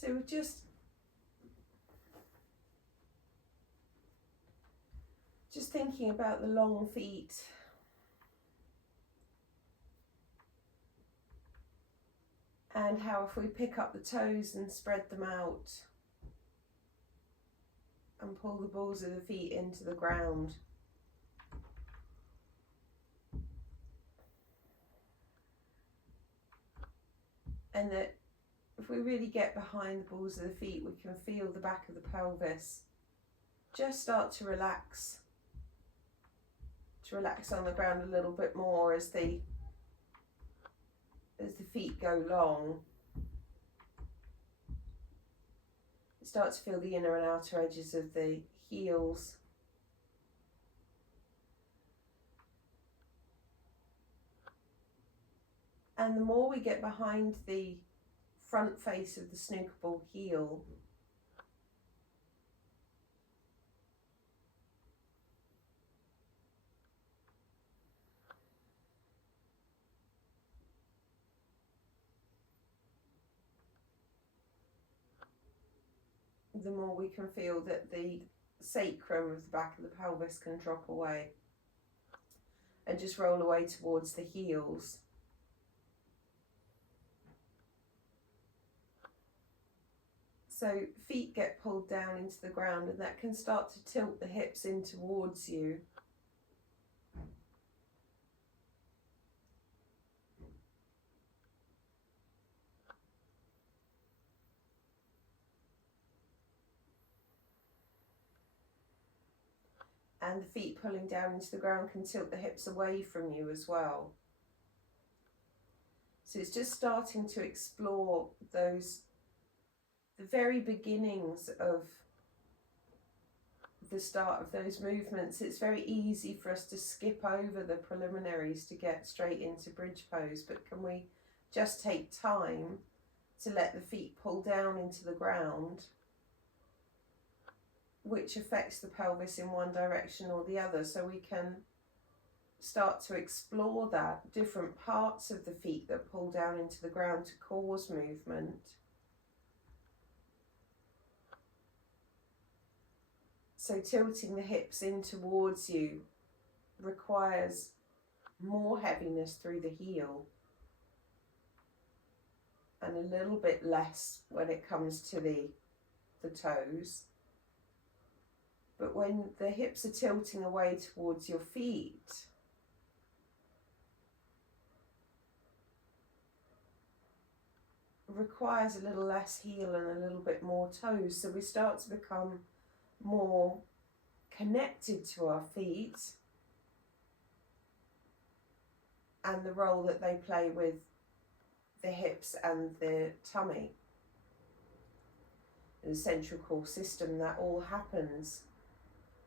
So we're just thinking about the long feet. And how if we pick up the toes and spread them out and pull the balls of the feet into the ground. And that if we really get behind the balls of the feet, we can feel the back of the pelvis just start to relax on the ground a little bit more as the feet go long. You start to feel the inner and outer edges of the heels. And the more we get behind the front face of the snooker ball heel, the more we can feel that the sacrum of the back of the pelvis can drop away and just roll away towards the heels. So feet get pulled down into the ground, and that can start to tilt the hips in towards you. And the feet pulling down into the ground can tilt the hips away from you as well. So it's just starting to explore the very beginnings of the start of those movements. It's very easy for us to skip over the preliminaries to get straight into bridge pose, but can we just take time to let the feet pull down into the ground, which affects the pelvis in one direction or the other, so we can start to explore that different parts of the feet that pull down into the ground to cause movement. So tilting the hips in towards you requires more heaviness through the heel and a little bit less when it comes to the toes. But when the hips are tilting away towards your feet, it requires a little less heel and a little bit more toes. So we start to become more connected to our feet and the role that they play with the hips and the tummy, the central core system. That all happens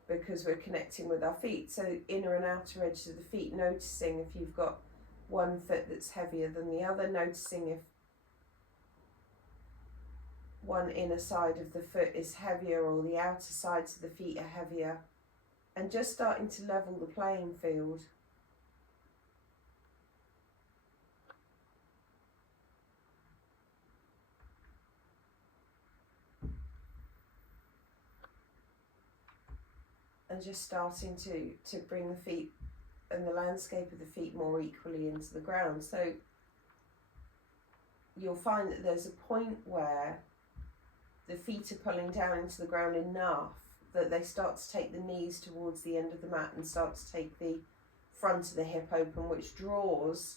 because we're connecting with our feet. So inner and outer edges of the feet, noticing if you've got one foot that's heavier than the other, noticing if one inner side of the foot is heavier or the outer sides of the feet are heavier, and just starting to level the playing field. And just starting to bring the feet and the landscape of the feet more equally into the ground. So you'll find that there's a point where the feet are pulling down into the ground enough that they start to take the knees towards the end of the mat and start to take the front of the hip open, which draws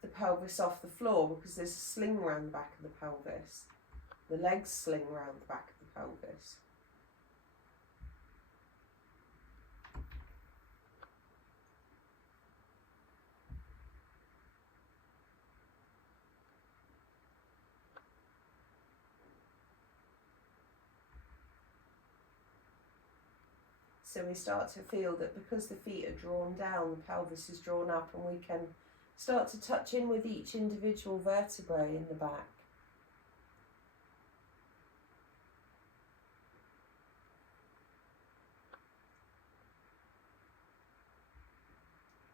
the pelvis off the floor because there's a sling around the back of the pelvis. The legs sling around the back of the pelvis. So we start to feel that because the feet are drawn down, the pelvis is drawn up, and we can start to touch in with each individual vertebrae in the back.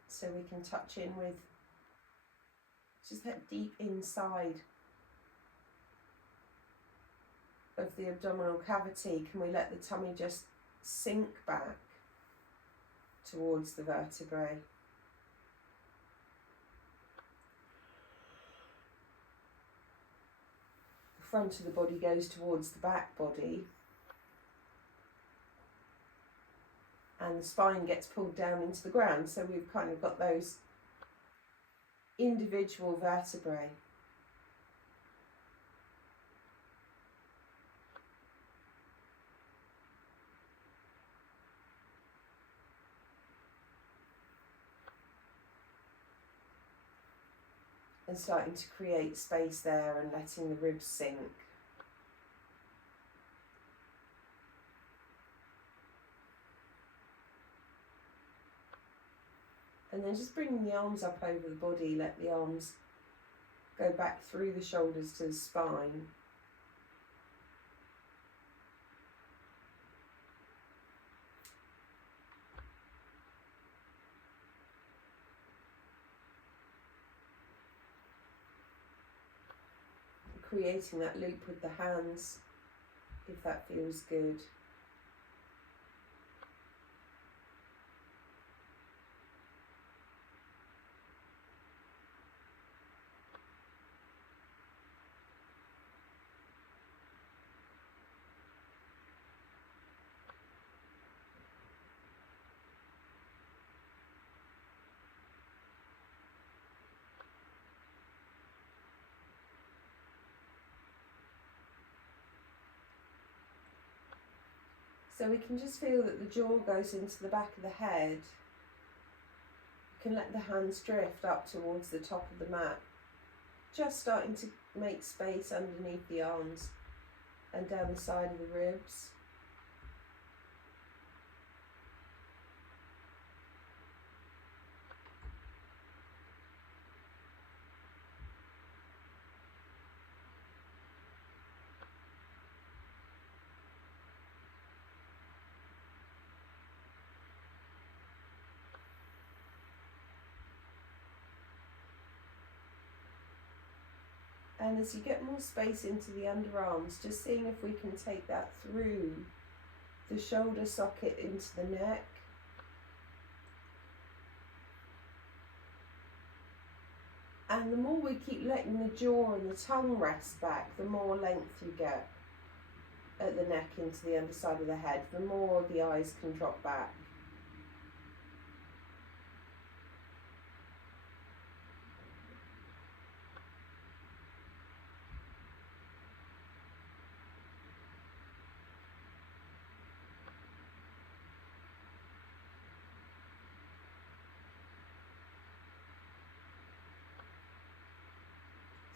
So we can touch in with just that deep inside of the abdominal cavity, can we let the tummy just sink back towards the vertebrae? The front of the body goes towards the back body, and the spine gets pulled down into the ground, so we've kind of got those individual vertebrae. And starting to create space there and letting the ribs sink. And then just bringing the arms up over the body, let the arms go back through the shoulders to the spine. Creating that loop with the hands, if that feels good. So we can just feel that the jaw goes into the back of the head. You can let the hands drift up towards the top of the mat, just starting to make space underneath the arms and down the side of the ribs. And as you get more space into the underarms, just seeing if we can take that through the shoulder socket into the neck. And the more we keep letting the jaw and the tongue rest back, the more length you get at the neck into the underside of the head, the more the eyes can drop back.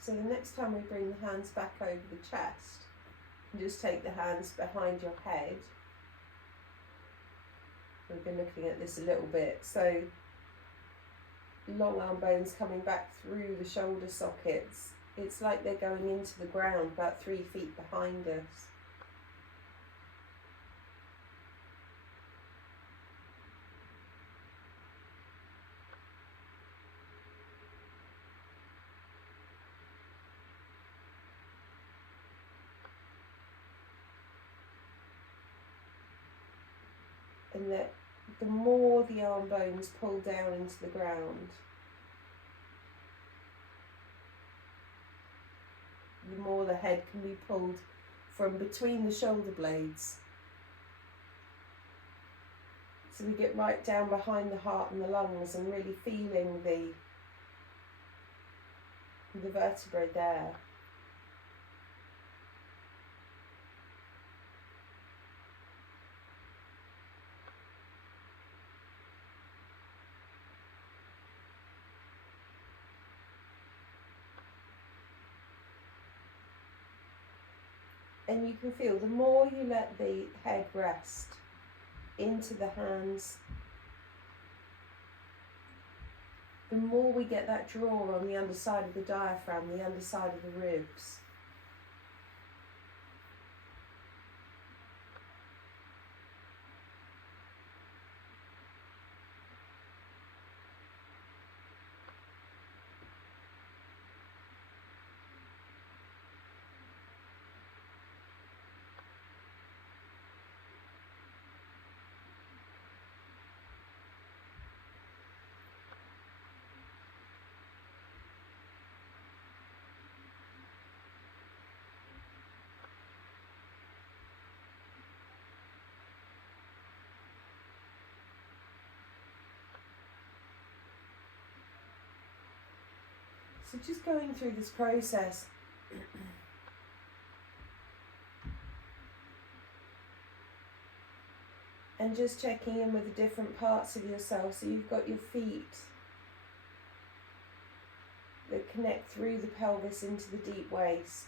So the next time we bring the hands back over the chest, you just take the hands behind your head. We've been looking at this a little bit. So long arm bones coming back through the shoulder sockets. It's like they're going into the ground about 3 feet behind us. And that the more the arm bones pull down into the ground, the more the head can be pulled from between the shoulder blades. So we get right down behind the heart and the lungs and really feeling the vertebrae there. And you can feel the more you let the head rest into the hands, the more we get that draw on the underside of the diaphragm, the underside of the ribs. So just going through this process. And just checking in with the different parts of yourself. So you've got your feet that connect through the pelvis into the deep waist.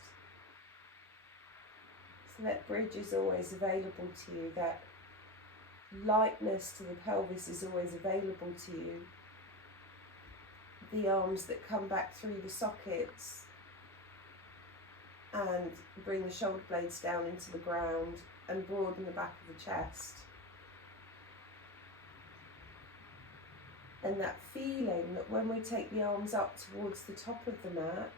So that bridge is always available to you. That lightness to the pelvis is always available to you. The arms that come back through the sockets and bring the shoulder blades down into the ground and broaden the back of the chest. And that feeling that when we take the arms up towards the top of the mat,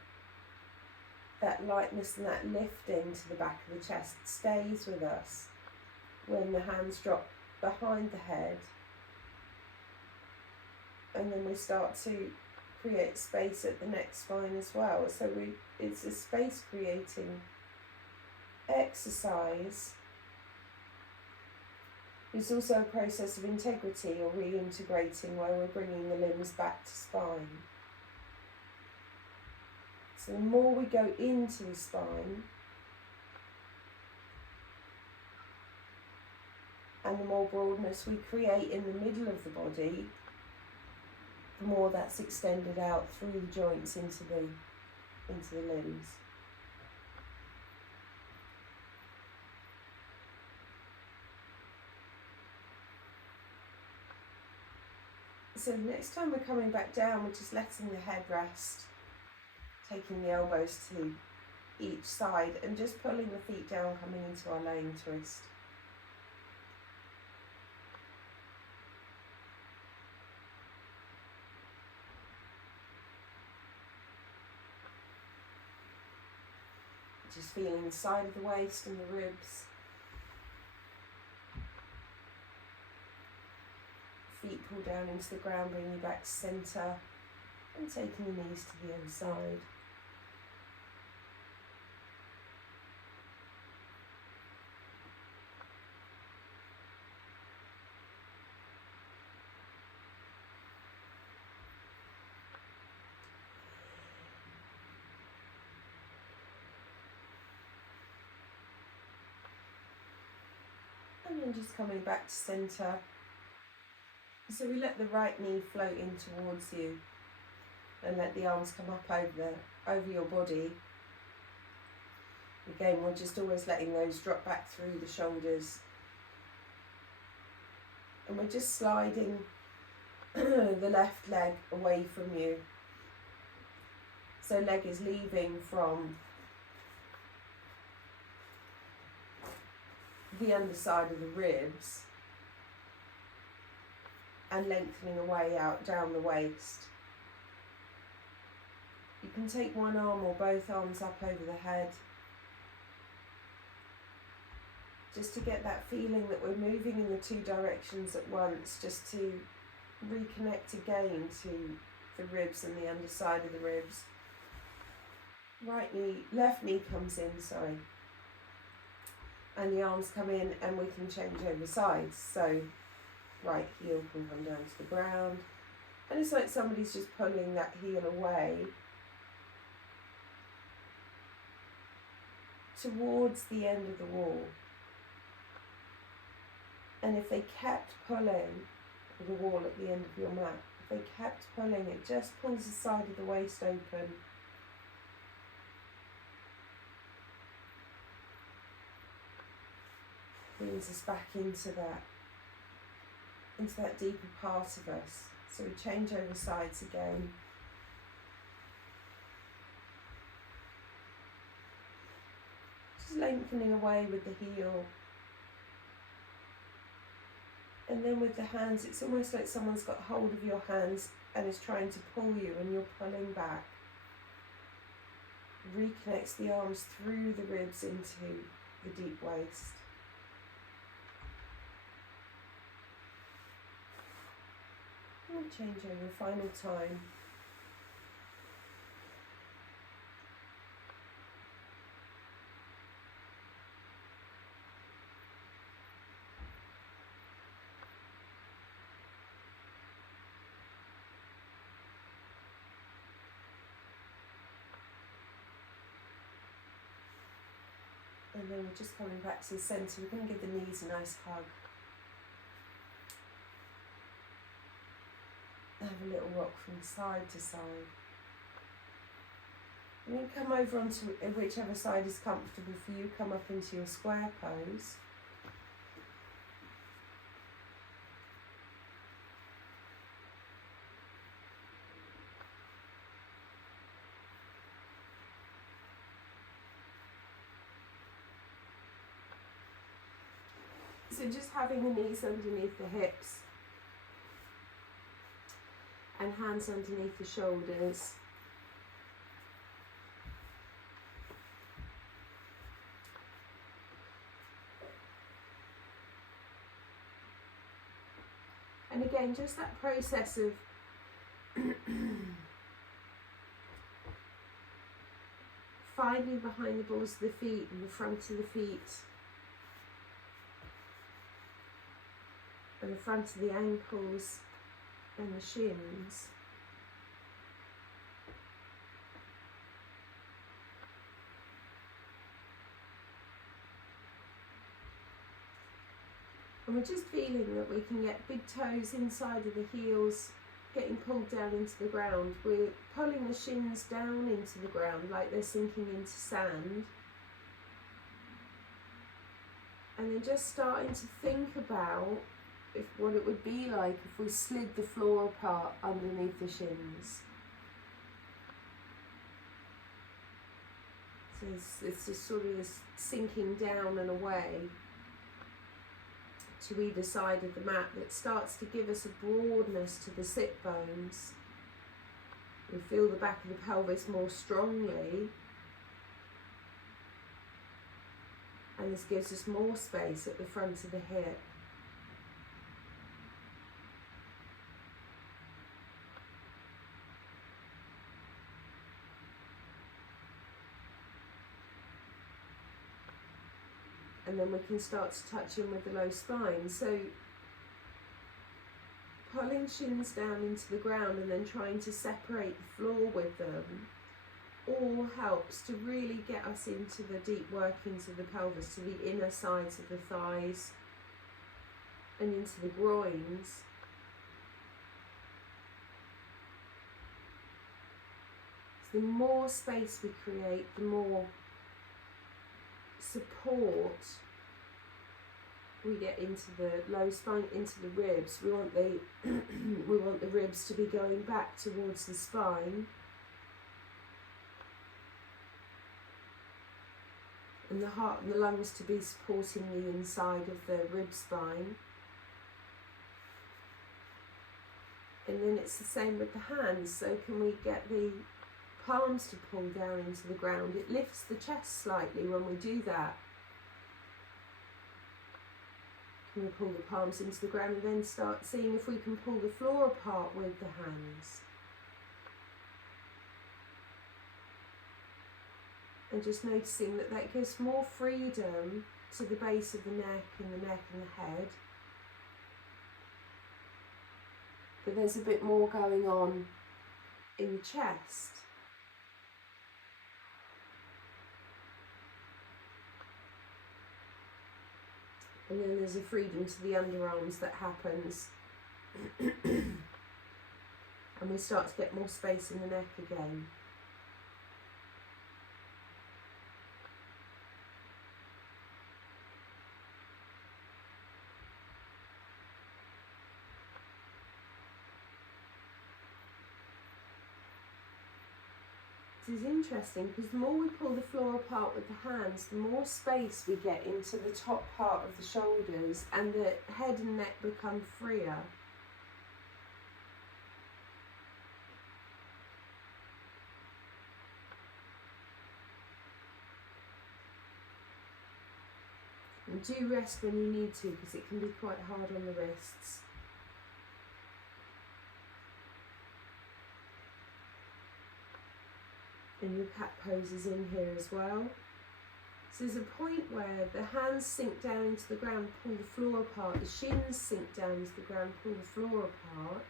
that lightness and that lifting to the back of the chest stays with us when the hands drop behind the head. And then we start to create space at the neck spine as well. So it's a space creating exercise. It's also a process of integrity or reintegrating, where we're bringing the limbs back to spine. So the more we go into the spine, and the more broadness we create in the middle of the body, the more that's extended out through the joints into the limbs. So next time we're coming back down, we're just letting the head rest, taking the elbows to each side and just pulling the feet down, coming into our laying twist. Just feeling the side of the waist and the ribs. Feet pull down into the ground, bringing you back to centre, and taking the knees to the other side. And then just coming back to centre. So we let the right knee float in towards you and let the arms come up over your body. Again, we're just always letting those drop back through the shoulders. And we're just sliding the left leg away from you. So leg is leaving from the underside of the ribs and lengthening away out down the waist. You can take one arm or both arms up over the head, just to get that feeling that we're moving in the two directions at once, just to reconnect again to the ribs and the underside of the ribs. Left knee comes in, and the arms come in, and we can change over sides. So right heel can come down to the ground, and it's like somebody's just pulling that heel away towards the end of the wall. And if they kept pulling the wall at the end of your mat, if they kept pulling, it just pulls the side of the waist open. Brings us back into that deeper part of us. So we change over sides again. Just lengthening away with the heel. And then with the hands, it's almost like someone's got hold of your hands and is trying to pull you, and you're pulling back. Reconnects the arms through the ribs into the deep waist. We'll change over final time. And then we're just coming back to the centre. We're going to give the knees a nice hug. Have a little rock from side to side. And then come over onto whichever side is comfortable for you. Come up into your square pose. So just having the knees underneath the hips and hands underneath the shoulders. And again, just that process of finding behind the balls of the feet and the front of the feet and the front of the ankles and the shins. And we're just feeling that we can get big toes inside of the heels getting pulled down into the ground. We're pulling the shins down into the ground like they're sinking into sand. And then just starting to think about what it would be like if we slid the floor apart underneath the shins. So it's just sort of this sinking down and away to either side of the mat that starts to give us a broadness to the sit bones. We feel the back of the pelvis more strongly, and this gives us more space at the front of the hip. And then we can start to touch in with the low spine. So pulling shins down into the ground and then trying to separate the floor with them all helps to really get us into the deep workings of the pelvis, to the inner sides of the thighs and into the groins. So the more space we create, the more support we get into the low spine, into the ribs. We want the we want the ribs to be going back towards the spine, and the heart and the lungs to be supporting the inside of the rib spine. And then it's the same with the hands. So can we get the palms to pull down into the ground? It lifts the chest slightly when we do that. Can we pull the palms into the ground and then start seeing if we can pull the floor apart with the hands? And just noticing that that gives more freedom to the base of the neck and the head. But there's a bit more going on in the chest. And then there's a freedom to the underarms that happens. And we start to get more space in the neck again. This is interesting because the more we pull the floor apart with the hands, the more space we get into the top part of the shoulders, and the head and neck become freer. And do rest when you need to, because it can be quite hard on the wrists. And your cat pose is in here as well. So there's a point where the hands sink down into the ground, pull the floor apart, the shins sink down into the ground, pull the floor apart,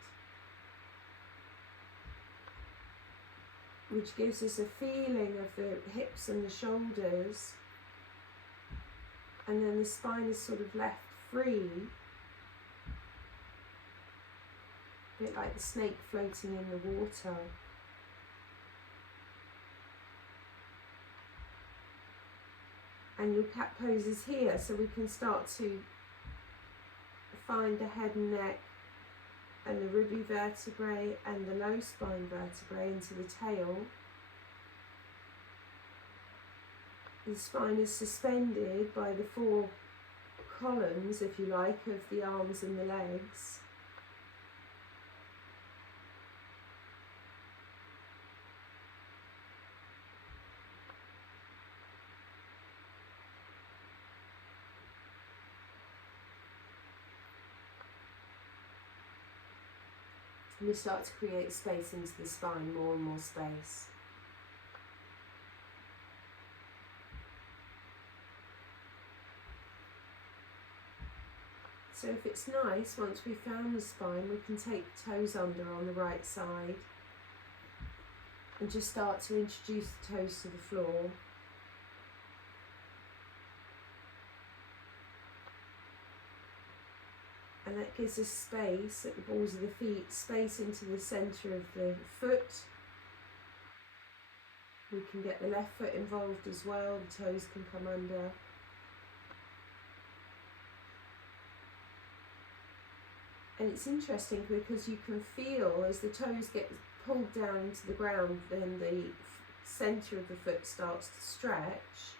which gives us a feeling of the hips and the shoulders and then the spine is sort of left free, a bit like the snake floating in the water. And your cat pose is here, so we can start to find the head and neck and the ribby vertebrae and the low spine vertebrae into the tail. The spine is suspended by the 4 columns, if you like, of the arms and the legs. And we start to create space into the spine, more and more space. So if it's nice, once we've found the spine, we can take the toes under on the right side and just start to introduce the toes to the floor. And that gives us space at the balls of the feet, space into the centre of the foot. We can get the left foot involved as well, the toes can come under. And it's interesting because you can feel as the toes get pulled down into the ground, then the centre of the foot starts to stretch.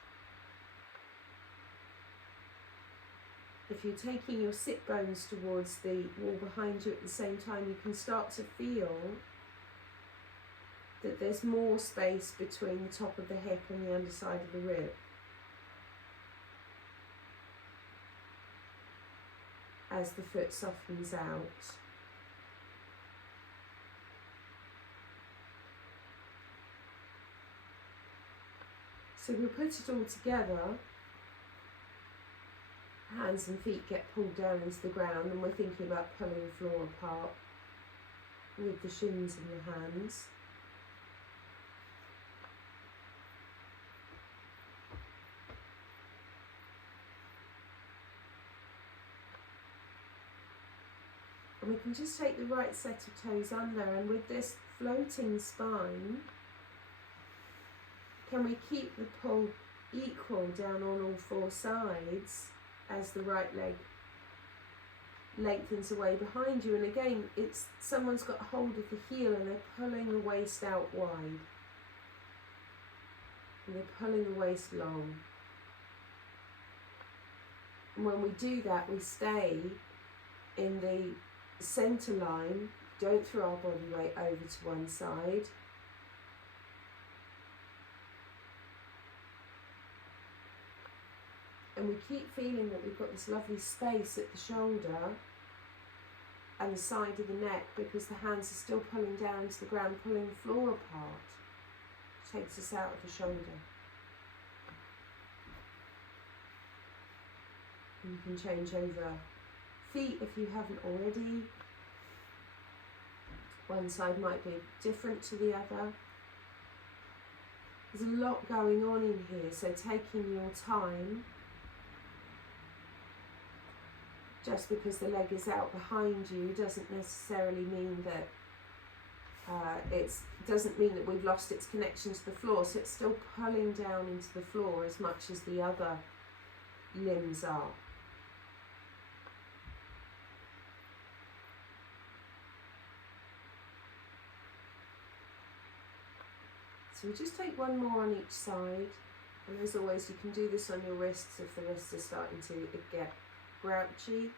If you're taking your sit bones towards the wall behind you at the same time, you can start to feel that there's more space between the top of the hip and the underside of the rib. As the foot softens out. So we'll put it all together. Hands and feet get pulled down into the ground, and we're thinking about pulling the floor apart with the shins in the hands. And we can just take the right set of toes under, and with this floating spine, can we keep the pull equal down on all 4 sides as the right leg lengthens away behind you. And again, it's someone's got hold of the heel and they're pulling the waist out wide. And they're pulling the waist long. And when we do that, we stay in the centre line, don't throw our body weight over to one side. And we keep feeling that we've got this lovely space at the shoulder and the side of the neck, because the hands are still pulling down into the ground, pulling the floor apart. Takes us out of the shoulder. And you can change over feet if you haven't already. One side might be different to the other. There's a lot going on in here, so taking your time. Just because the leg is out behind you doesn't necessarily mean that doesn't mean that we've lost its connection to the floor. So it's still pulling down into the floor as much as the other limbs are. So we just take one more on each side, and as always you can do this on your wrists if the wrists are starting to get grouchy.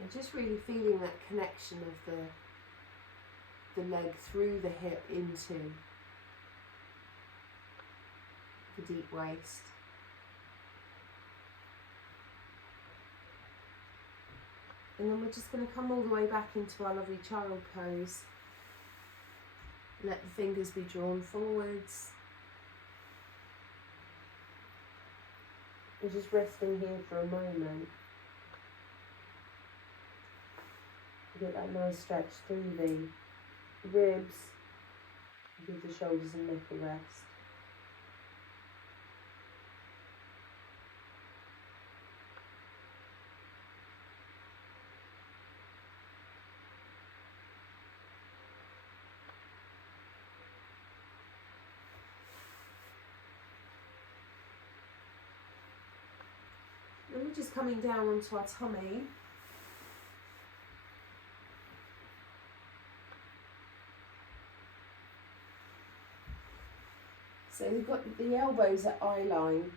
And just really feeling that connection of the leg through the hip into the deep waist. And then we're just going to come all the way back into our lovely child pose. Let the fingers be drawn forwards. We're just resting here for a moment. Get that nice stretch through the ribs. Give the shoulders and neck a rest. Then we're just coming down onto our tummy. So we've got the elbows at eye line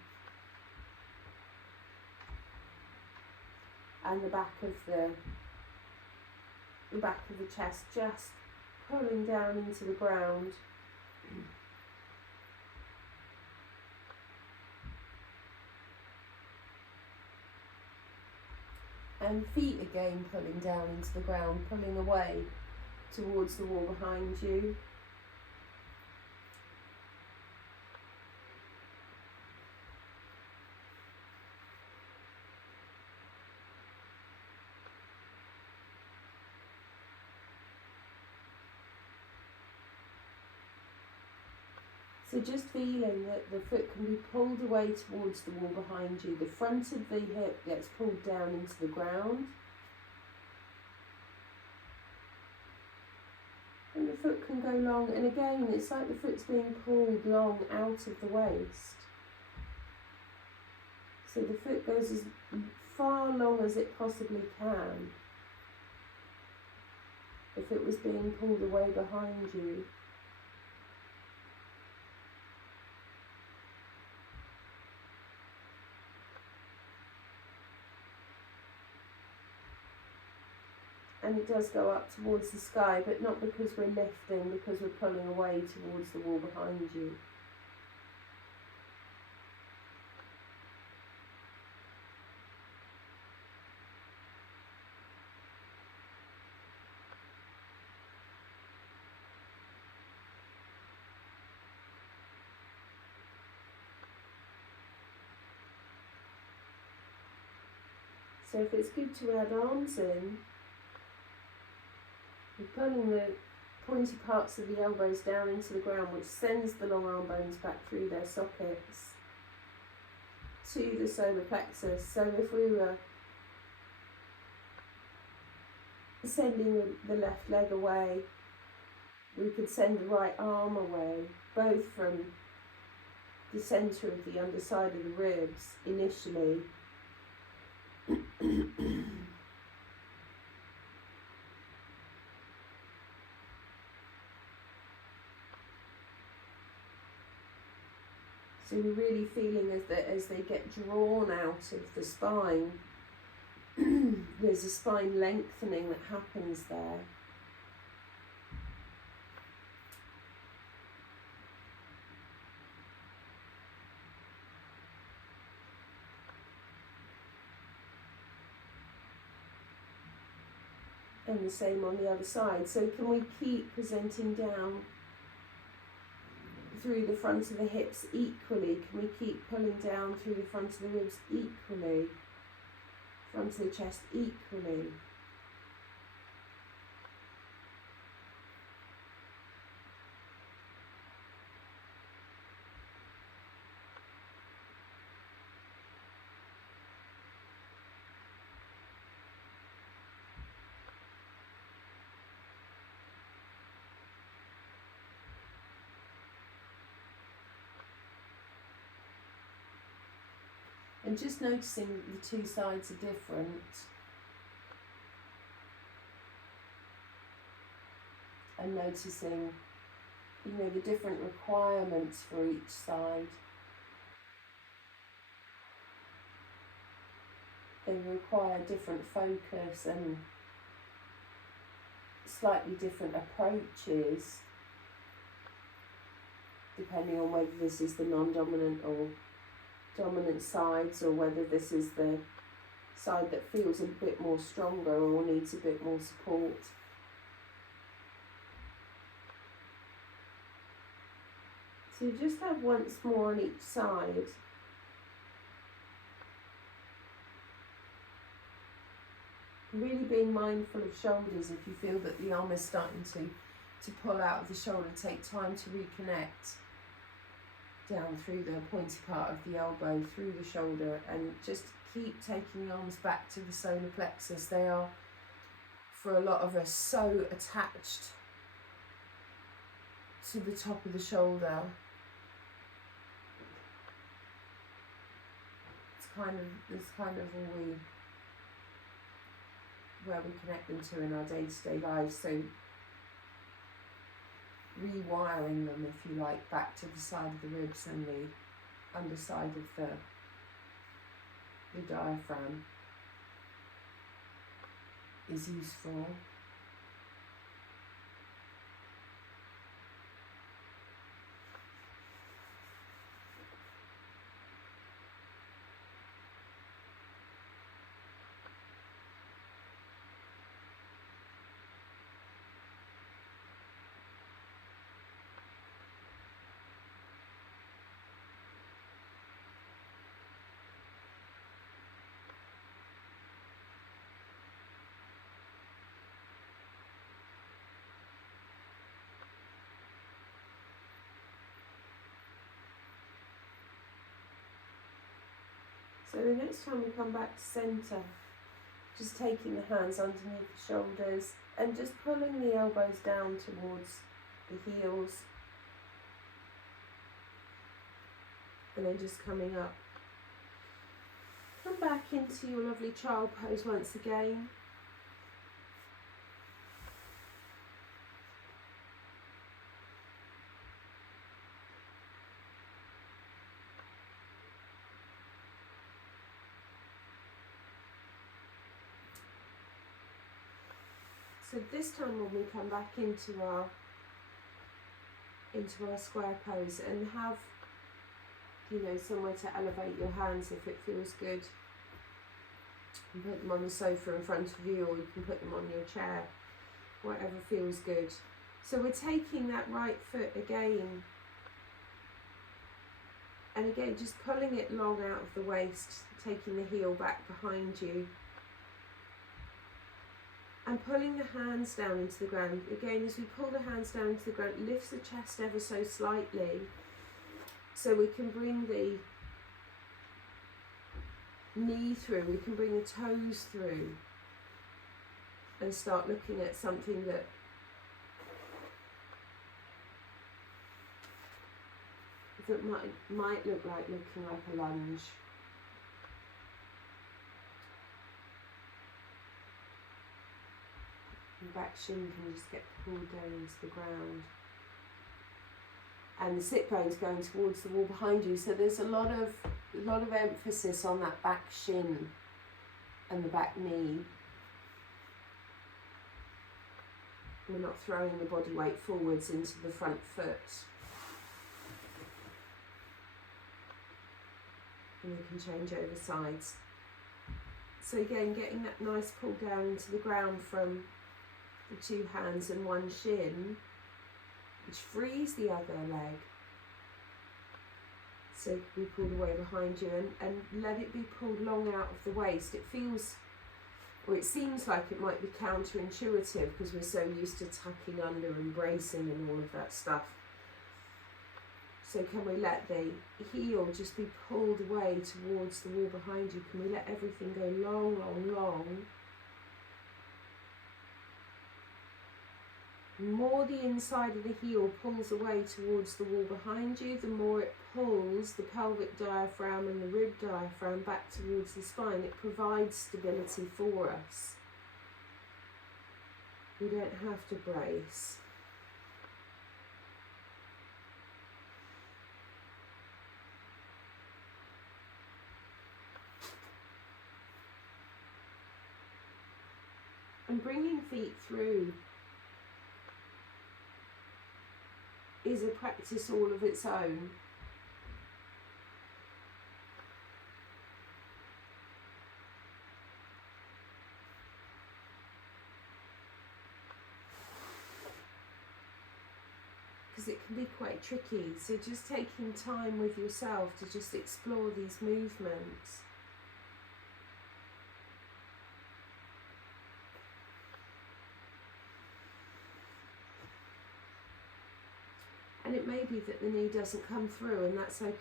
and the back of the chest just pulling down into the ground. And feet again pulling down into the ground, pulling away towards the wall behind you. So just feeling that the foot can be pulled away towards the wall behind you. The front of the hip gets pulled down into the ground. And the foot can go long. And again, it's like the foot's being pulled long out of the waist. So the foot goes as far long as it possibly can. If it was being pulled away behind you. And it does go up towards the sky, but not because we're lifting, because we're pulling away towards the wall behind you. So if it's good to add arms in, we're pulling the pointy parts of the elbows down into the ground, which sends the long arm bones back through their sockets to the solar plexus. So if we were sending the left leg away, we could send the right arm away, both from the centre of the underside of the ribs initially. So we're really feeling as they get drawn out of the spine, there's a spine lengthening that happens there. And the same on the other side. So can we keep presenting down through the front of the hips equally? Can we keep pulling down through the front of the ribs equally? Front of the chest equally? And just noticing that the two sides are different. And noticing, the different requirements for each side. They require different focus and slightly different approaches, depending on whether this is the non-dominant or dominant sides, or whether this is the side that feels a bit more stronger or needs a bit more support. So you just have once more on each side. Really being mindful of shoulders. If you feel that the arm is starting to pull out of the shoulder, take time to reconnect down through the pointy part of the elbow, through the shoulder, and just keep taking the arms back to the solar plexus. They are, for a lot of us, so attached to the top of the shoulder. It's kind of where we connect them to in our day-to-day lives. So rewiring them, if you like, back to the side of the ribs and the underside of the diaphragm is useful. So the next time we come back to centre, just taking the hands underneath the shoulders and just pulling the elbows down towards the heels, and then just coming up. Come back into your lovely child pose once again. So this time when we come back into our square pose, and have, you know, somewhere to elevate your hands if it feels good. You can put them on the sofa in front of you, or you can put them on your chair, whatever feels good. So we're taking that right foot again, and again just pulling it long out of the waist, taking the heel back behind you, and pulling the hands down into the ground. Again, as we pull the hands down into the ground, it lifts the chest ever so slightly, so we can bring the knee through, we can bring the toes through, and start looking at something that might look like looking like a lunge. The back shin can just get pulled down into the ground, and the sit bone's going towards the wall behind you. So there's a lot of emphasis on that back shin and the back knee. We're not throwing the body weight forwards into the front foot. And we can change over sides. So again, getting that nice pull down into the ground from the two hands and one shin, which frees the other leg. So it can be pulled away behind you, and let it be pulled long out of the waist. It feels, or it seems like it might be counterintuitive because we're so used to tucking under and bracing and all of that stuff. So can we let the heel just be pulled away towards the wall behind you? Can we let everything go long, long, long? The more the inside of the heel pulls away towards the wall behind you, the more it pulls the pelvic diaphragm and the rib diaphragm back towards the spine. It provides stability for us. We don't have to brace. And bringing feet through is a practice all of its own. Because it can be quite tricky, so just taking time with yourself to just explore these movements. And it may be that the knee doesn't come through, and that's okay.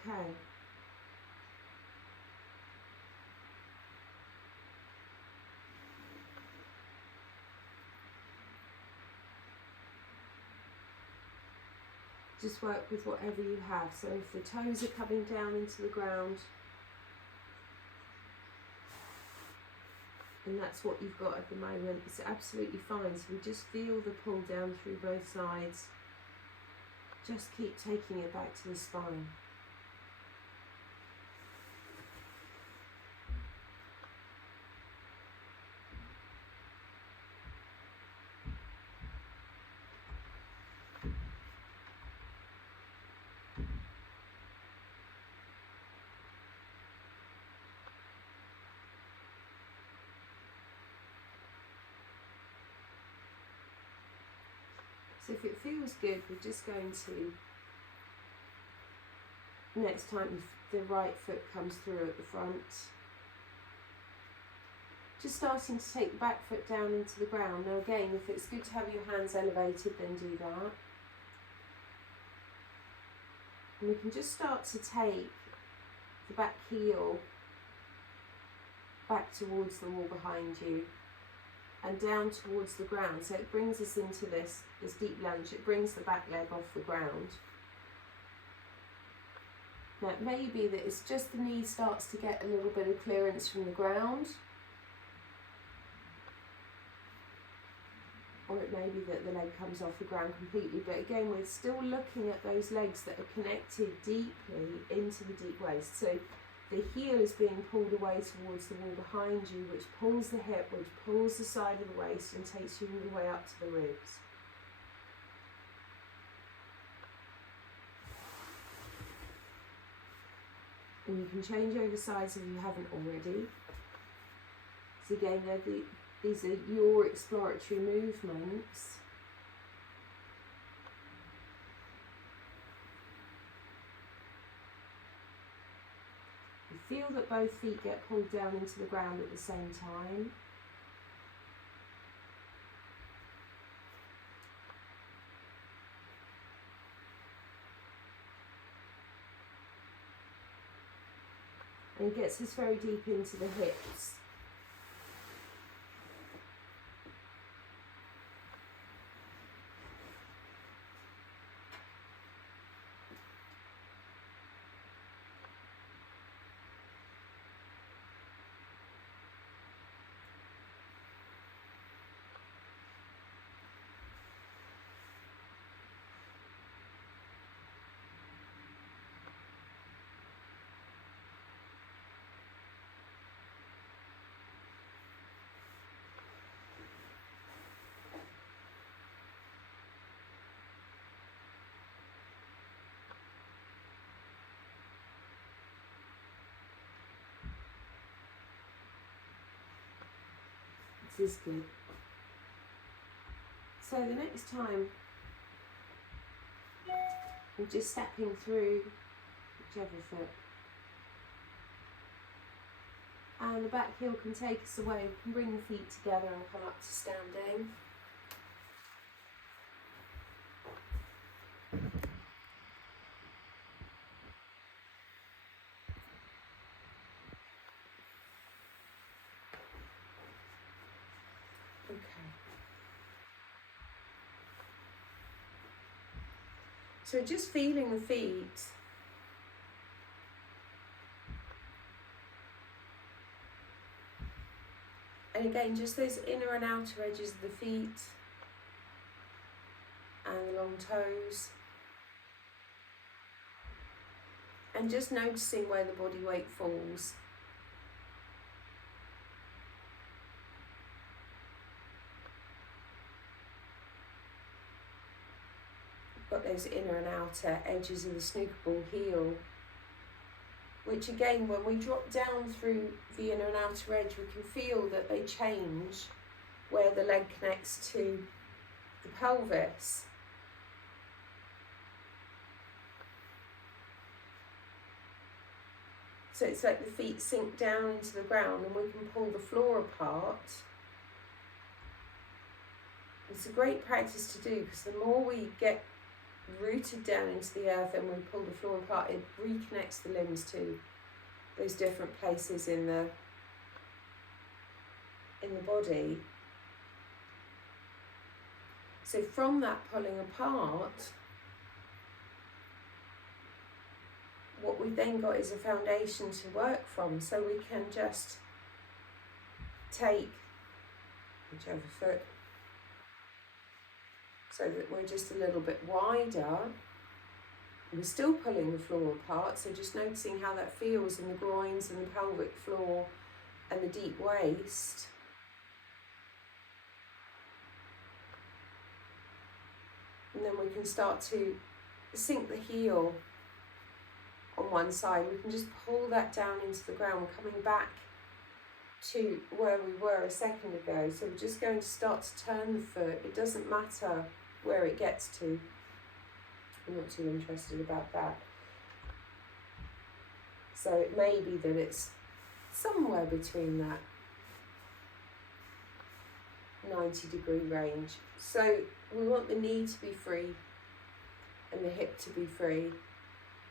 Just work with whatever you have. So if the toes are coming down into the ground, and that's what you've got at the moment, it's absolutely fine. So we just feel the pull down through both sides. Just keep taking it back to the spine. So if it feels good, we're just going to, next time the right foot comes through at the front, just starting to take the back foot down into the ground. Now again, if it's good to have your hands elevated, then do that. And we can just start to take the back heel back towards the wall behind you and down towards the ground. So it brings us into this deep lunge. It brings the back leg off the ground. Now it may be that it's just the knee starts to get a little bit of clearance from the ground, or it may be that the leg comes off the ground completely. But again, we're still looking at those legs that are connected deeply into the deep waist. So the heel is being pulled away towards the wall behind you, which pulls the hip, which pulls the side of the waist and takes you all the way up to the ribs. And you can change over sides if you haven't already. So again, these are your exploratory movements. You feel that both feet get pulled down into the ground at the same time. And it gets us very deep into the hips. This is good. So the next time, we're just stepping through whichever foot. And the back heel can take us away. We can bring the feet together and come up to standing. So just feeling the feet. And again, just those inner and outer edges of the feet and the long toes. And just noticing where the body weight falls. Got those inner and outer edges of the snooker ball heel, which again, when we drop down through the inner and outer edge, we can feel that they change where the leg connects to the pelvis. So it's like the feet sink down into the ground and we can pull the floor apart. It's a great practice to do because the more we get rooted down into the earth and we pull the floor apart, it reconnects the limbs to those different places in the body. So from that pulling apart, what we've then got is a foundation to work from. So we can just take whichever foot, so that we're just a little bit wider. We're still pulling the floor apart, so just noticing how that feels in the groins and the pelvic floor and the deep waist. And then we can start to sink the heel on one side. We can just pull that down into the ground, coming back to where we were a second ago. So we're just going to start to turn the foot. It doesn't matter where it gets to. I'm not too interested about that. So it may be that it's somewhere between that 90-degree range. So we want the knee to be free and the hip to be free,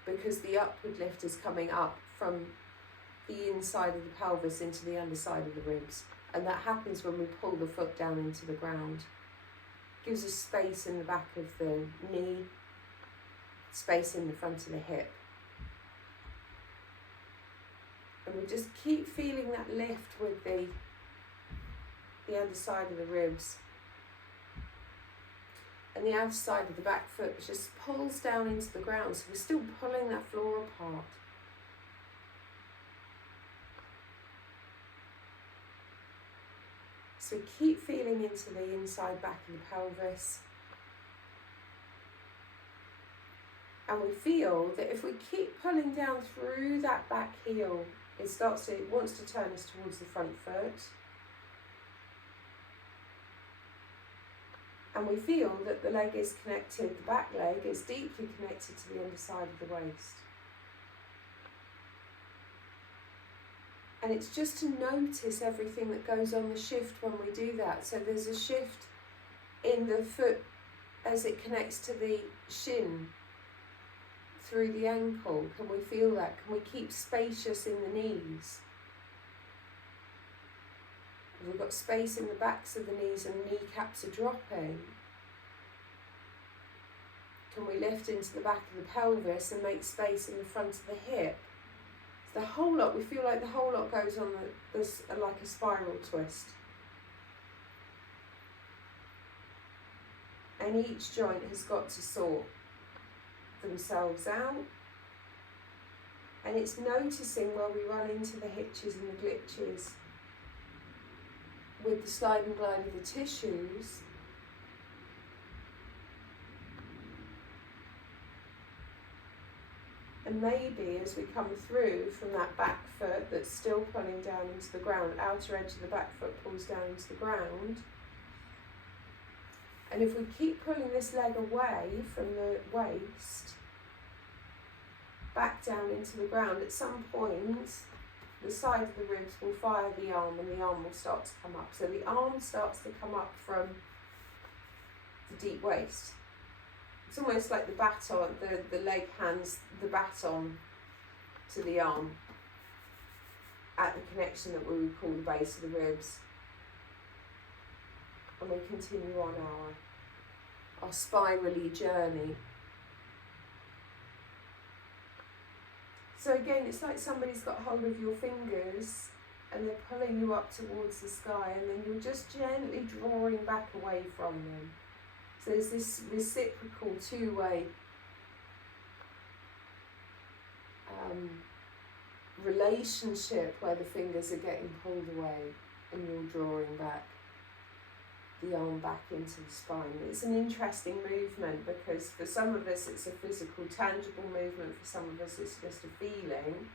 because the upward lift is coming up from the inside of the pelvis into the underside of the ribs, and that happens when we pull the foot down into the ground. Gives us space in the back of the knee, space in the front of the hip. And we just keep feeling that lift with the underside of the ribs. And the outer side of the back foot just pulls down into the ground, so we're still pulling that floor apart. So keep feeling into the inside back of the pelvis. And we feel that if we keep pulling down through that back heel, it wants to turn us towards the front foot. And we feel that the leg is connected, the back leg is deeply connected to the underside of the waist. And it's just to notice everything that goes on the shift when we do that. So there's a shift in the foot as it connects to the shin through the ankle. Can we feel that? Can we keep spacious in the knees? We've got space in the backs of the knees and the kneecaps are dropping. Can we lift into the back of the pelvis and make space in the front of the hip? The whole lot, we feel like the whole lot goes on like a spiral twist. And each joint has got to sort themselves out. And it's noticing where we run into the hitches and the glitches with the slide and glide of the tissues. And maybe as we come through from that back foot that's still pulling down into the ground, outer edge of the back foot pulls down into the ground. And if we keep pulling this leg away from the waist, back down into the ground, at some point, the side of the ribs will fire the arm and the arm will start to come up. So the arm starts to come up from the deep waist. It's almost like the baton, the leg hands the baton to the arm at the connection that we would call the base of the ribs. And we continue on our spirally journey. So again, it's like somebody's got hold of your fingers and they're pulling you up towards the sky, and then you're just gently drawing back away from them. So there's this reciprocal two-way relationship where the fingers are getting pulled away and you're drawing back the arm back into the spine. It's an interesting movement because for some of us it's a physical, tangible movement, for some of us it's just a feeling.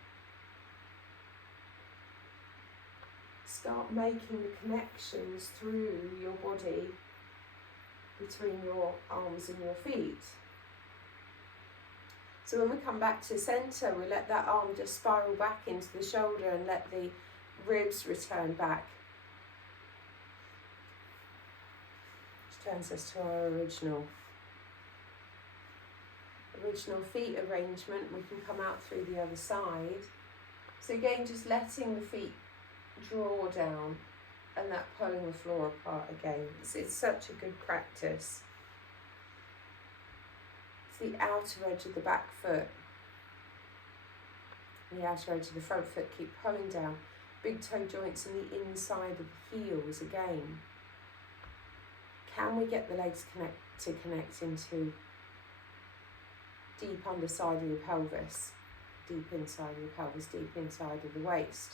Start making the connections through your body between your arms and your feet. So when we come back to centre, we let that arm just spiral back into the shoulder and let the ribs return back. Which turns us to our original original feet arrangement, we can come out through the other side. So again, just letting the feet draw down and that pulling the floor apart again. It's such a good practice. It's the outer edge of the back foot, the outer edge of the front foot, keep pulling down. Big toe joints and the inside of the heels again. Can we get the legs to connect into deep underside of the pelvis, deep inside of the pelvis, deep inside of the waist?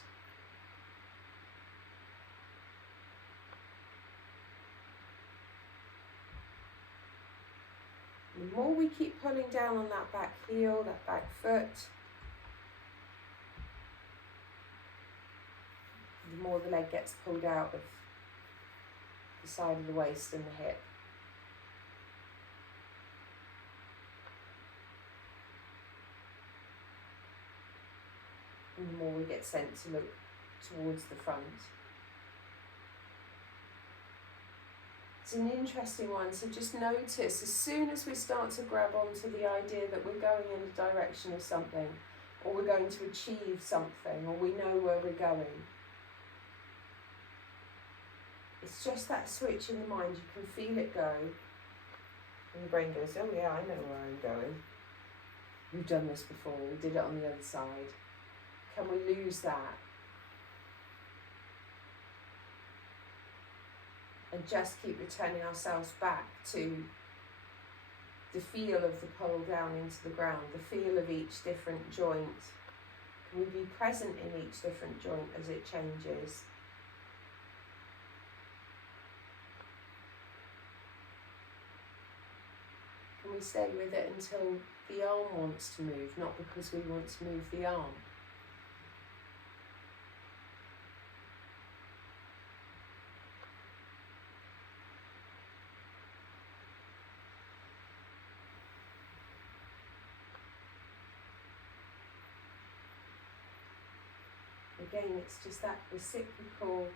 The more we keep pulling down on that back heel, that back foot, the more the leg gets pulled out of the side of the waist and the hip. And the more we get sent to look towards the front. It's an interesting one, so just notice as soon as we start to grab onto the idea that we're going in the direction of something, or we're going to achieve something, or we know where we're going, it's just that switch in the mind. You can feel it go, and the brain goes, oh yeah, I know where I'm going. We've done this before, we did it on the other side. Can we lose that? And just keep returning ourselves back to the feel of the pull down into the ground, the feel of each different joint. Can we be present in each different joint as it changes? Can we stay with it until the arm wants to move, not because we want to move the arm? Again, it's just that reciprocal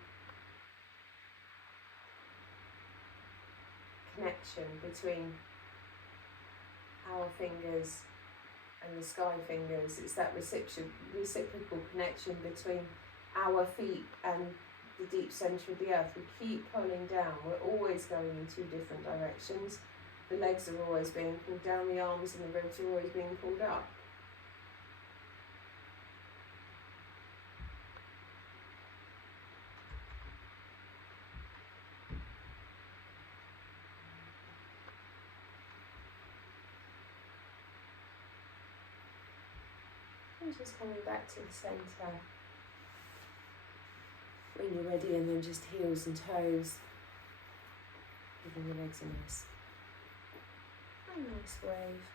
connection between our fingers and the sky fingers. It's that reciprocal connection between our feet and the deep centre of the earth. We keep pulling down. We're always going in two different directions. The legs are always being pulled down, the arms and the ribs are always being pulled up. And just coming back to the centre when you're ready, and then just heels and toes, giving the legs a nice wave.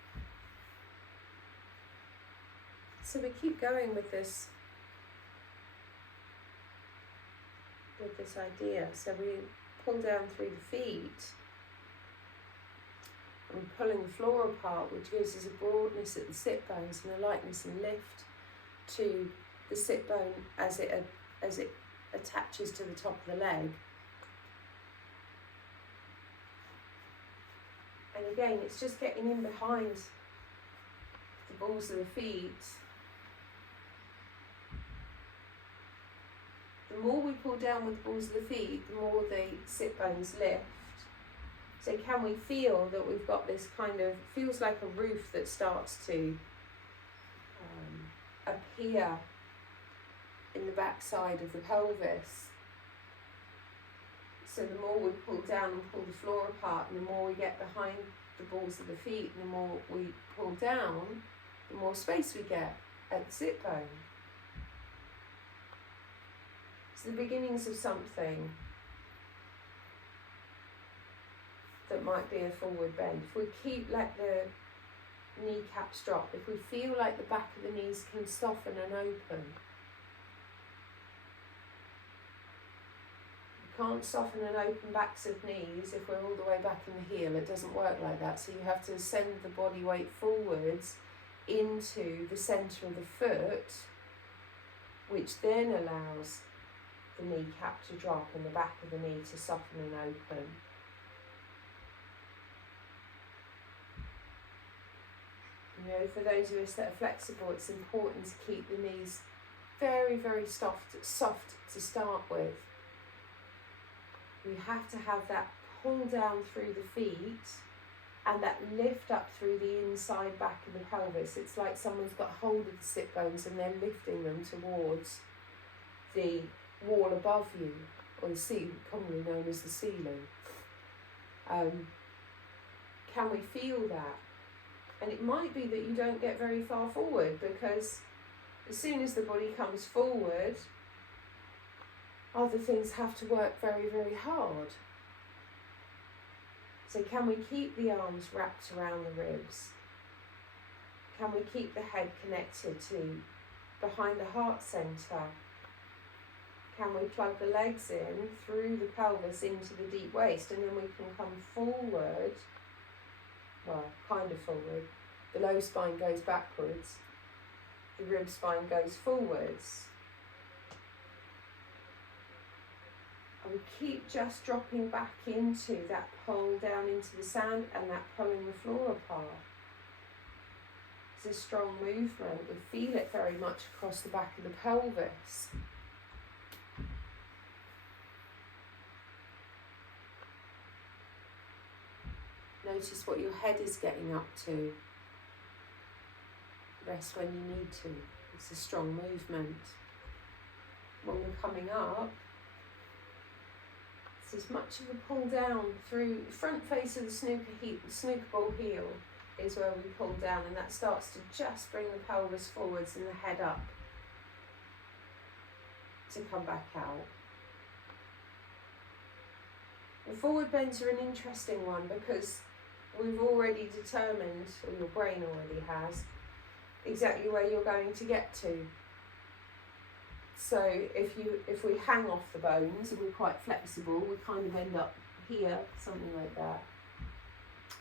So we keep going with this idea. So we pull down through the feet, and pulling the floor apart, which gives us a broadness at the sit bones and a lightness and lift to the sit bone as it attaches to the top of the leg. And again, it's just getting in behind the balls of the feet. The more we pull down with the balls of the feet, the more the sit bones lift. So can we feel that we've got this kind of, feels like a roof that starts to appear in the back side of the pelvis. So the more we pull down and pull the floor apart, and the more we get behind the balls of the feet, and the more we pull down, the more space we get at the sit bone. It's the beginnings of something that might be a forward bend. If we let the kneecaps drop, if we feel like the back of the knees can soften and open. You can't soften and open backs of knees if we're all the way back in the heel. It doesn't work like that. So you have to send the body weight forwards into the centre of the foot, which then allows the kneecap to drop and the back of the knee to soften and open. You know, for those of us that are flexible, it's important to keep the knees very, very soft to start with. You have to have that pull down through the feet and that lift up through the inside back of the pelvis. It's like someone's got hold of the sit bones and they're lifting them towards the wall above you, or the ceiling, commonly known as the ceiling. Can we feel that? And it might be that you don't get very far forward, because as soon as the body comes forward, other things have to work very, very hard. So can we keep the arms wrapped around the ribs? Can we keep the head connected to behind the heart centre? Can we plug the legs in through the pelvis into the deep waist, and then we can come forward, well, kind of forward. The low spine goes backwards, the rib spine goes forwards. And we keep just dropping back into that pull down into the sand and that pulling the floor apart. It's a strong movement. We feel it very much across the back of the pelvis. Notice what your head is getting up to. Rest when you need to. It's a strong movement. When we're coming up, it's as much of a pull down through the front face of the snooker ball heel is where we pull down, and that starts to just bring the pelvis forwards and the head up to come back out. The forward bends are an interesting one, because we've already determined, or your brain already has, exactly where you're going to get to. So if we hang off the bones and we're quite flexible, we kind of end up here, something like that.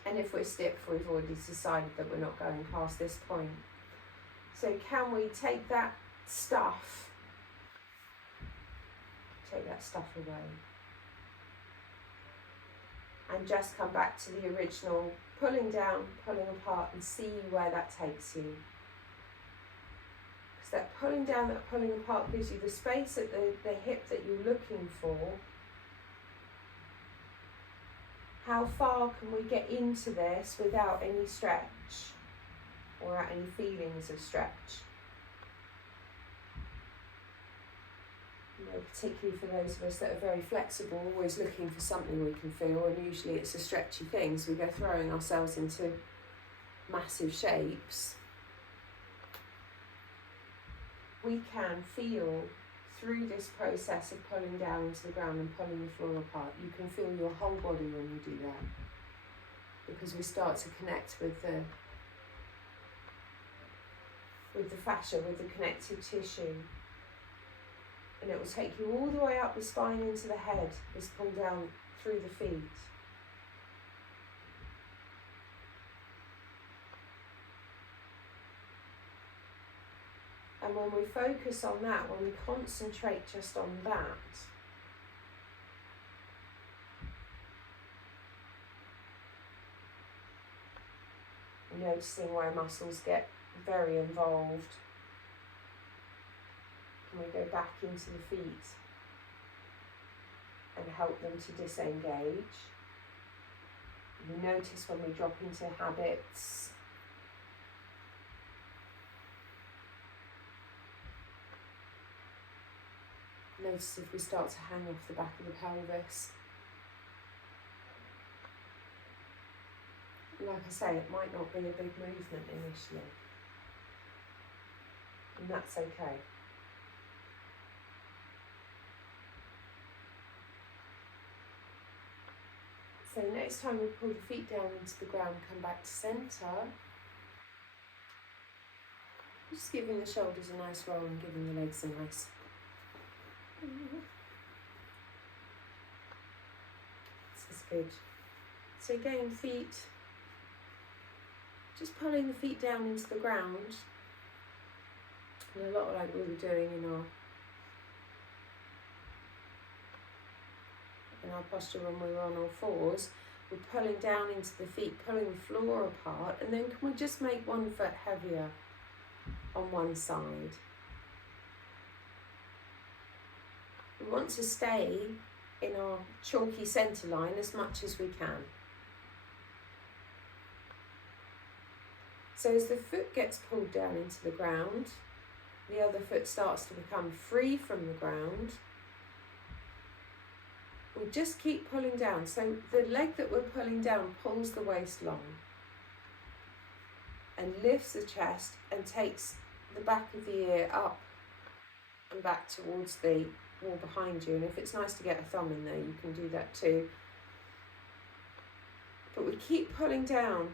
And if we're stiff, we've already decided that we're not going past this point. So can we take that stuff away? And just come back to the original, pulling down, pulling apart, and see where that takes you. Because that pulling down, that pulling apart gives you the space at the hip that you're looking for. How far can we get into this without any stretch or without any feelings of stretch? You know, particularly for those of us that are very flexible, always looking for something we can feel, and usually it's a stretchy thing, so we go throwing ourselves into massive shapes. We can feel through this process of pulling down into the ground and pulling the floor apart. You can feel your whole body when you do that, because we start to connect with the fascia, with the connective tissue. And it will take you all the way up the spine into the head, this pull down through the feet. And when we focus on that, when we concentrate just on that, noticing where muscles get very involved. And we go back into the feet and help them to disengage. You notice when we drop into habits. Notice if we start to hang off the back of the pelvis. Like I say, it might not be a big movement initially, and that's okay. So next time we pull the feet down into the ground, come back to centre. Just giving the shoulders a nice roll and giving the legs a nice. This is good. So again, feet, just pulling the feet down into the ground, and a lot like we were doing in our posture when we were on all fours, We're pulling down into the feet, pulling the floor apart, and then can we just make one foot heavier on one side? We want to stay in our chalky centre line as much as we can. So as the foot gets pulled down into the ground, the other foot starts to become free from the ground. We just keep pulling down. So the leg that we're pulling down pulls the waist long and lifts the chest and takes the back of the ear up and back towards the wall behind you. And if it's nice to get a thumb in there, you can do that too. But we keep pulling down.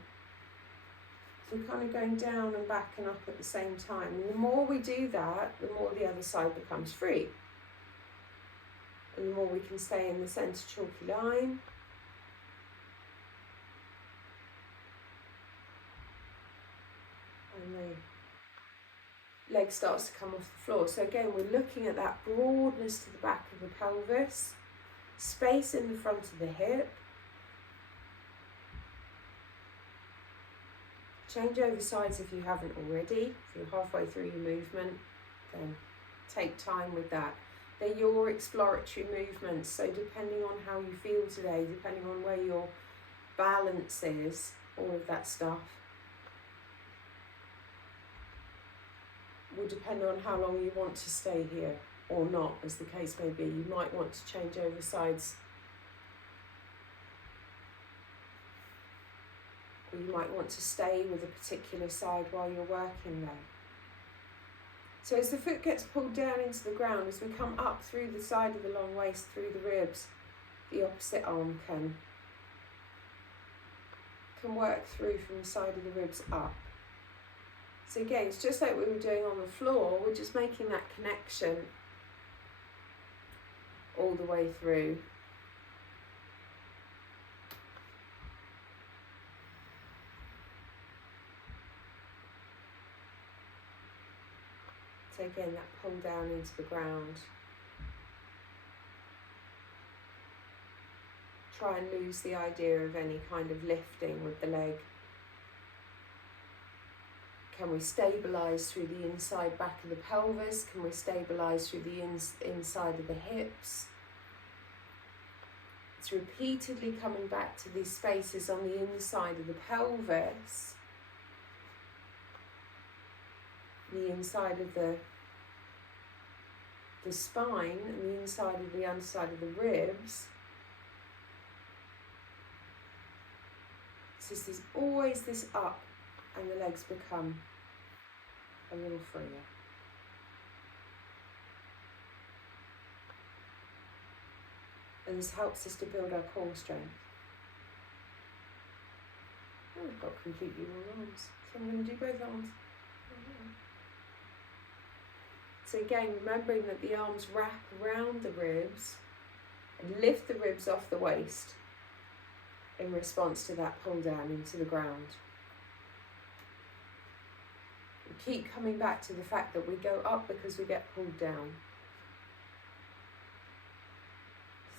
So we're kind of going down and back and up at the same time. And the more we do that, the more the other side becomes free. And the more we can stay in the centre chalky line. And the leg starts to come off the floor. So again, we're looking at that broadness to the back of the pelvis, space in the front of the hip. Change over sides if you haven't already. If you're halfway through your movement, then take time with that. They're your exploratory movements, so depending on how you feel today, depending on where your balance is, all of that stuff will depend on how long you want to stay here or not, as the case may be. You might want to change over sides, or you might want to stay with a particular side while you're working there. So as the foot gets pulled down into the ground, as we come up through the side of the long waist, through the ribs, the opposite arm can work through from the side of the ribs up. So again, it's just like we were doing on the floor, we're just making that connection all the way through. So again, that pull down into the ground. Try and lose the idea of any kind of lifting with the leg. Can we stabilise through the inside back of the pelvis? Can we stabilise through the inside of the hips? It's repeatedly coming back to these spaces on the inside of the pelvis, the inside of the spine and the inside of the underside of the ribs. So there's always this up and the legs become a little freer. And this helps us to build our core strength. Oh, we've got completely wrong arms. So I'm going to do both arms. So again, remembering that the arms wrap around the ribs and lift the ribs off the waist in response to that pull down into the ground. We keep coming back to the fact that we go up because we get pulled down.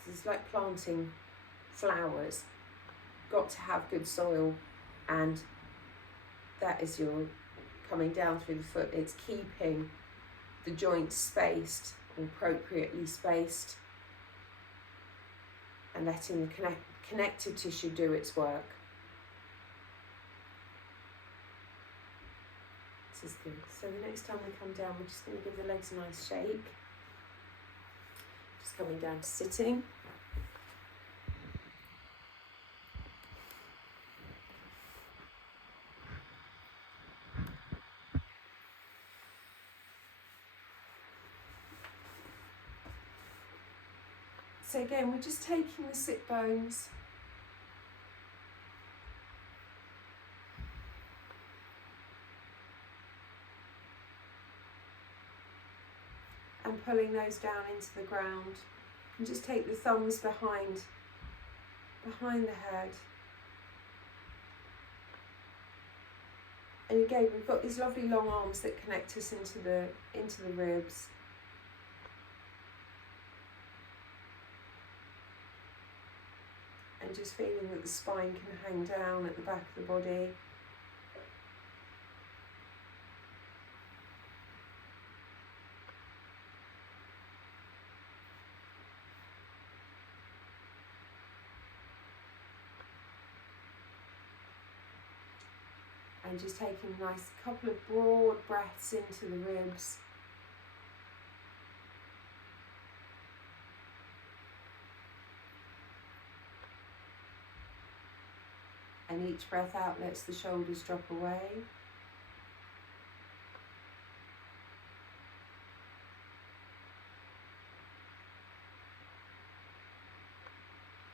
This is like planting flowers. Got to have good soil, and that is your coming down through the foot. It's keeping the joints spaced, appropriately spaced, and letting the connective tissue do its work. This is good. So the next time we come down, we're just going to give the legs a nice shake. Just coming down to sitting. So again, we're just taking the sit bones and pulling those down into the ground, and just take the thumbs behind the head. And again, we've got these lovely long arms that connect us into the ribs. And just feeling that the spine can hang down at the back of the body. And just taking a nice couple of broad breaths into the ribs. And each breath out lets the shoulders drop away.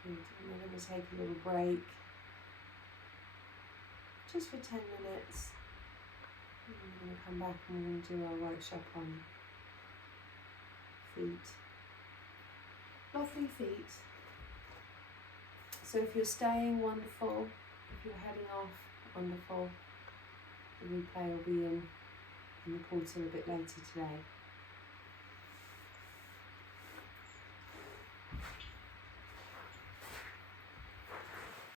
And we're going to take a little break, just for 10 minutes. And we're going to come back and we're going to do our workshop on feet. Lovely feet. So if you're staying, wonderful. If you're heading off, wonderful. The replay will be in the portal a bit later today.